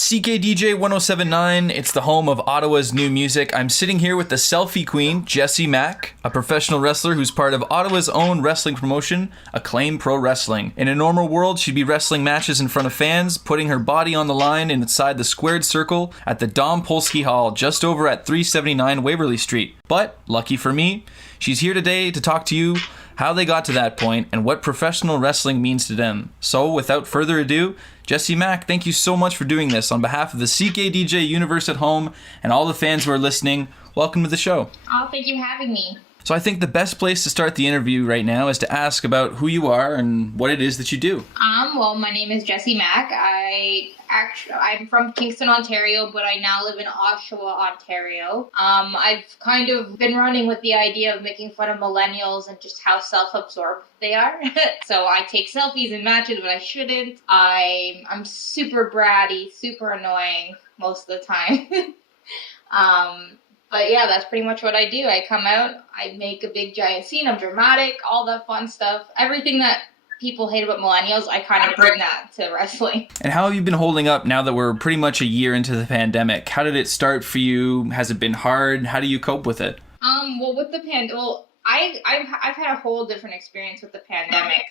CKDJ 1079, it's the home of Ottawa's new music. I'm sitting here with the Selfie queen, Jessie Mack, a professional wrestler who's part of Ottawa's own wrestling promotion, Acclaim Pro Wrestling. In a normal world, she'd be wrestling matches in front of fans, putting her body on the line inside the squared circle at the Dom Polsky Hall, just over at 379 Waverly Street. But, lucky for me, she's here today to talk to you how they got to that point and what professional wrestling means to them. So, without further ado, Jessie Mack, thank you so much for doing this. On behalf of the CKDJ universe at home and all the fans who are listening, welcome to the show. Oh, thank you for having me. So I think the best place to start the interview right now is to ask about who you are and what it is that you do. Well, my name is Jessie Mack. I'm from Kingston, Ontario, but I now live in Oshawa, Ontario. I've kind of been running with the idea of making fun of millennials and just how self-absorbed they are. So I take selfies in matches when I shouldn't. I'm super bratty, super annoying most of the time. But yeah, that's pretty much what I do. I come out, I make a big giant scene, I'm dramatic, all that fun stuff. Everything that people hate about millennials, I kind of bring that to wrestling. And how have you been holding up now that we're pretty much a year into the pandemic? How did it start for you? Has it been hard? How do you cope with it? Well, with the I've had a whole different experience with the pandemic.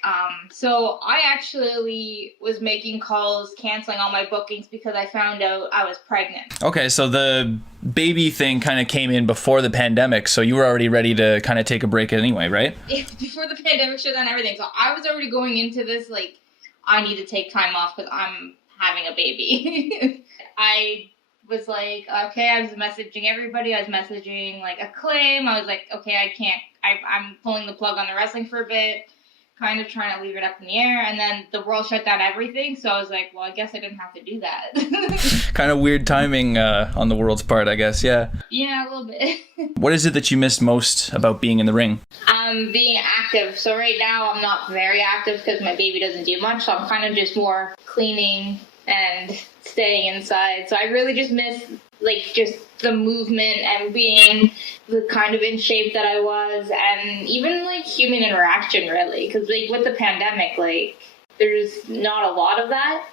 So I actually was making calls, canceling all my bookings because I found out I was pregnant. Okay, so the baby thing kind of came in before the pandemic, so you were already ready to kind of take a break anyway, right? Before the pandemic shut down everything. So I was already going into this like, I need to take time off because I'm having a baby. I was like, okay, I was messaging everybody. I was messaging like Acclaim. I was like, okay, I'm pulling the plug on the wrestling for a bit, kind of trying to leave it up in the air. And then the world shut down everything. So I was like, well, I guess I didn't have to do that. Kind of weird timing on the world's part, I guess. Yeah. Yeah, a little bit. What is it that you miss most about being in the ring? Being active. So right now I'm not very active because my baby doesn't do much. So I'm kind of just more cleaning and staying inside. So I really just miss like just the movement and being the kind of in shape that I was, and even like human interaction really, because like with the pandemic, like there's not a lot of that.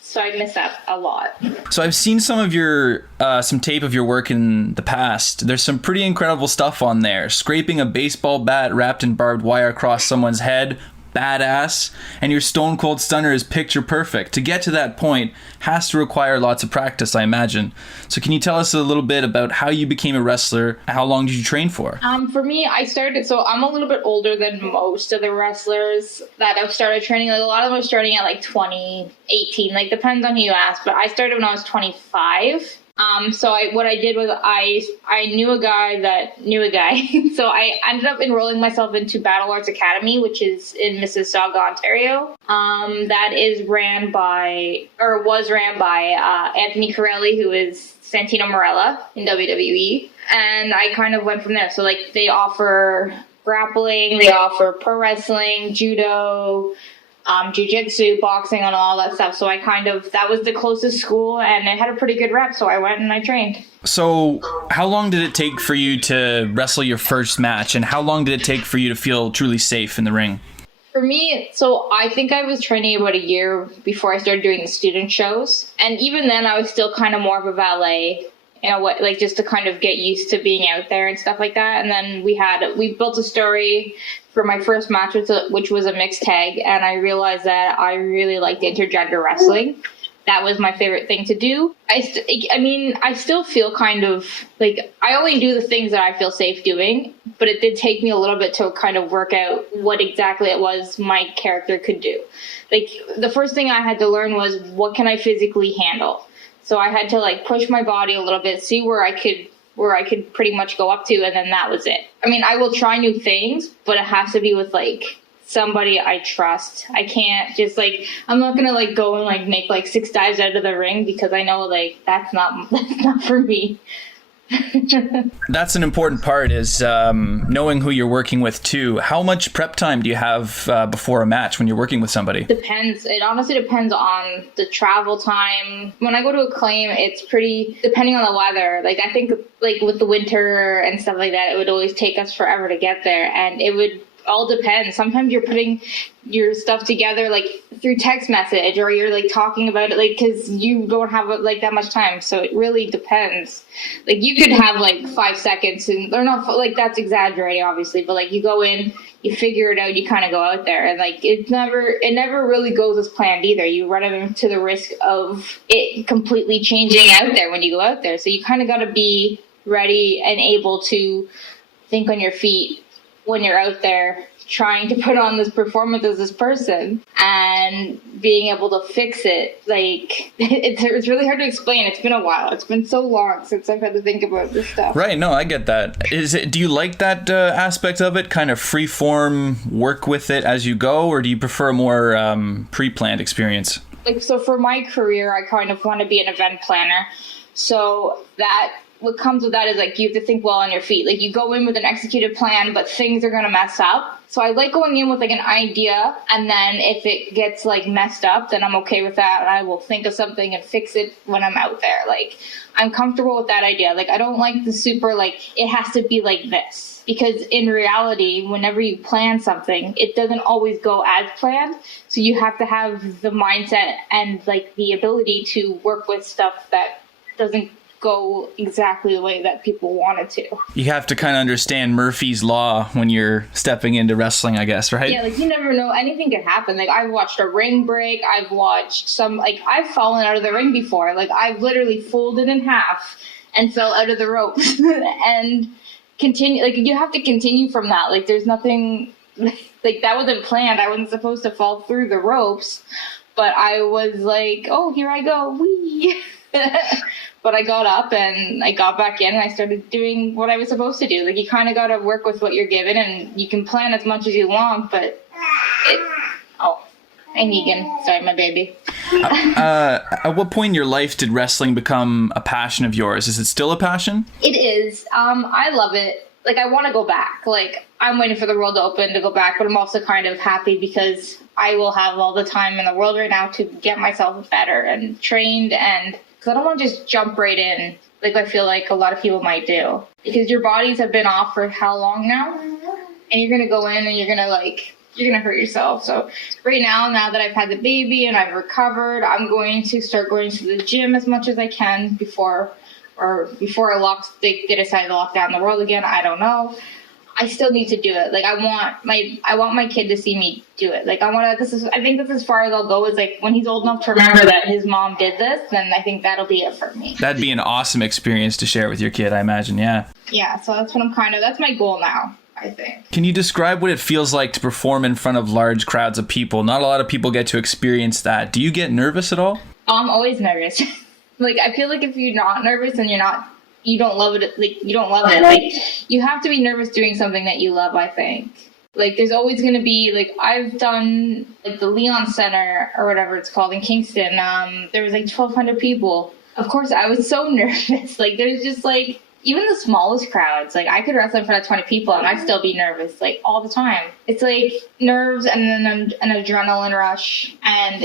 So I miss that a lot. So I've seen some of your, some tape of your work in the past. There's some pretty incredible stuff on there. Scraping a baseball bat wrapped in barbed wire across someone's head. Badass. And your Stone Cold Stunner is picture perfect. To get to that point has to require lots of practice, I imagine. So can you tell us a little bit about how you became a wrestler? How long did you train for? For me, so I'm a little bit older than most of the wrestlers that I've started training. Like a lot of them are starting at like 20, 18, like depends on who you ask, but I started when I was 25. So what I did was I knew a guy that knew a guy. So I ended up enrolling myself into Battle Arts Academy, which is in Mississauga, Ontario. That is was ran by Anthony Corelli, who is Santino Marella in WWE. And I kind of went from there. So like they offer grappling, they offer pro wrestling, judo, jiu-jitsu, boxing, and all that stuff. So that was the closest school, and it had a pretty good rep, so I went and I trained. So how long did it take for you to wrestle your first match, and how long did it take for you to feel truly safe in the ring? For me, so I think I was training about a year before I started doing the student shows, and even then I was still kind of more of a valet, you know, like just to kind of get used to being out there and stuff like that. And then we built a story for my first match, which was a mixed tag, and I realized that I really liked intergender wrestling. That was my favorite thing to do. I still feel kind of like I only do the things that I feel safe doing, but it did take me a little bit to kind of work out what exactly it was my character could do. Like the first thing I had to learn was what can I physically handle. So I had to like push my body a little bit, see where I could pretty much go up to, and then that was it. I mean, I will try new things, but it has to be with like somebody I trust. I can't just like, I'm not gonna like go and like make like 6 dives out of the ring because I know like that's not for me. That's an important part is knowing who you're working with too. How much prep time do you have before a match when you're working with somebody? Depends. It honestly depends on the travel time. When I go to Acclaim, it's pretty depending on the weather. Like I think like with the winter and stuff like that, it would always take us forever to get there, and it would all depends. Sometimes you're putting your stuff together like through text message, or you're like talking about it like because you don't have like that much time. So it really depends. Like you could have like 5 seconds, and they're not like that's exaggerating, obviously, but like you go in, you figure it out, you kind of go out there, and like it never really goes as planned either. You run into the risk of it completely changing out there when you go out there. So you kind of got to be ready and able to think on your feet when you're out there trying to put on this performance as this person and being able to fix it. Like it's really hard to explain. It's been a while. It's been so long since I've had to think about this stuff. Right. No, I get that. Do you like that aspect of it, kind of free form, work with it as you go, or do you prefer a more pre-planned experience? Like, so for my career, I kind of want to be an event planner. So that what comes with that is like you have to think well on your feet. Like you go in with an executed plan, but things are going to mess up. So I like going in with like an idea, and then if it gets like messed up, then I'm okay with that, and I will think of something and fix it when I'm out there. Like I'm comfortable with that idea. Like I don't like the super like it has to be like this, because in reality, whenever you plan something, it doesn't always go as planned. So you have to have the mindset and like the ability to work with stuff that doesn't go exactly the way that people want it to. You have to kind of understand Murphy's Law when you're stepping into wrestling, I guess, right? Yeah, like you never know. Anything could happen. Like I've watched a ring break. I've watched some, like I've fallen out of the ring before. Like I've literally folded in half and fell out of the ropes and continue. Like you have to continue from that. Like there's nothing, like that wasn't planned. I wasn't supposed to fall through the ropes, but I was like, oh, here I go. Whee! But I got up and I got back in and I started doing what I was supposed to do. Like you kind of got to work with what you're given, and you can plan as much as you want, but hey Negan, sorry, my baby. At what point in your life did wrestling become a passion of yours? Is it still a passion? It is. I love it. Like I want to go back. Like I'm waiting for the world to open to go back, but I'm also kind of happy because I will have all the time in the world right now to get myself better and trained, and I don't want to just jump right in like I feel like a lot of people might do, because your bodies have been off for how long now, and you're going to go in and you're going to hurt yourself. So right now that I've had the baby and I've recovered, I'm going to start going to the gym as much as I can before they decide to lock down the world again. I don't know. I still need to do it. Like I want my kid to see me do it. Like I think that's as far as I'll go, is like when he's old enough to remember that his mom did this, then I think that'll be it for me. That'd be an awesome experience to share with your kid, I imagine. Yeah. Yeah. So that's what that's my goal now, I think. Can you describe what it feels like to perform in front of large crowds of people? Not a lot of people get to experience that. Do you get nervous at all? I'm always nervous. Like I feel like if you're not nervous, then you don't love it. Like you don't love it. Like you have to be nervous doing something that you love, I think. Like there's always going to be, like I've done like the Leon Center or whatever it's called in Kingston. There was like 1,200 people. Of course I was so nervous. Like there's just like, even the smallest crowds, like I could wrestle in front of 20 people and I'd still be nervous, like all the time. It's like nerves and then an adrenaline rush, and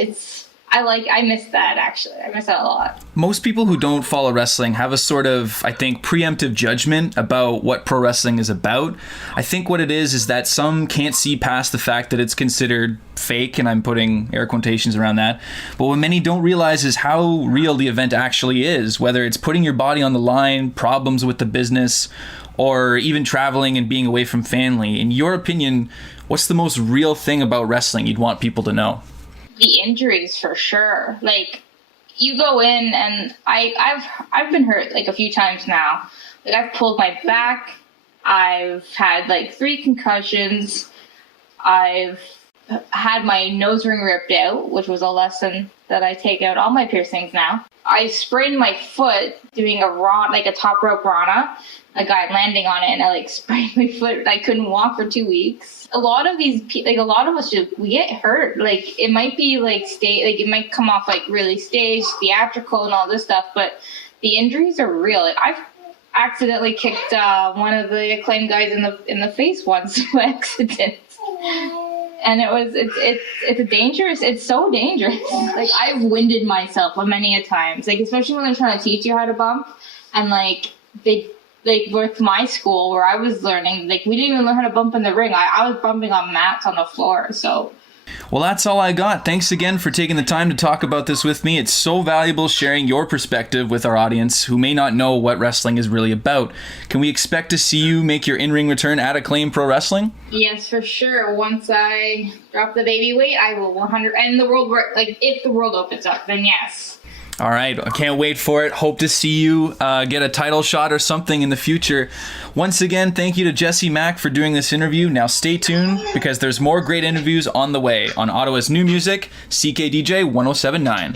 I miss that, actually. I miss that a lot. Most people who don't follow wrestling have a sort of, I think, preemptive judgment about what pro wrestling is about. I think what it is that some can't see past the fact that it's considered fake, and I'm putting air quotations around that. But what many don't realize is how real the event actually is, whether it's putting your body on the line, problems with the business, or even traveling and being away from family. In your opinion, what's the most real thing about wrestling you'd want people to know? The injuries, for sure. Like you go in, and I've been hurt like a few times now. Like I've pulled my back. I've had like 3 concussions. I've had my nose ring ripped out, which was a lesson that I take out all my piercings now. I sprained my foot doing a top rope Rana. A guy landing on it, and I like sprained my foot. I couldn't walk for 2 weeks. A lot of us we get hurt. Like it might be like it might come off like really staged, theatrical, and all this stuff. But the injuries are real. Like, I've accidentally kicked one of the Acclaimed guys in the face once by accident. And it's so dangerous. Like I've winded myself many a times. Like especially when they're trying to teach you how to bump, and like like with my school where I was learning, like we didn't even learn how to bump in the ring. I was bumping on mats on the floor. So Well, that's all I got. Thanks again for taking the time to talk about this with me. It's so valuable sharing your perspective with our audience who may not know what wrestling is really about. Can we expect to see you make your in-ring return at Acclaim Pro Wrestling? yes, for sure. Once I drop the baby weight, I will 100. And the world, like if the world opens up, then yes. All right, I can't wait for it. Hope to see you get a title shot or something in the future. Once again, thank you to Jessie Mack for doing this interview. Now stay tuned because there's more great interviews on the way on Ottawa's new music, CKDJ 1079.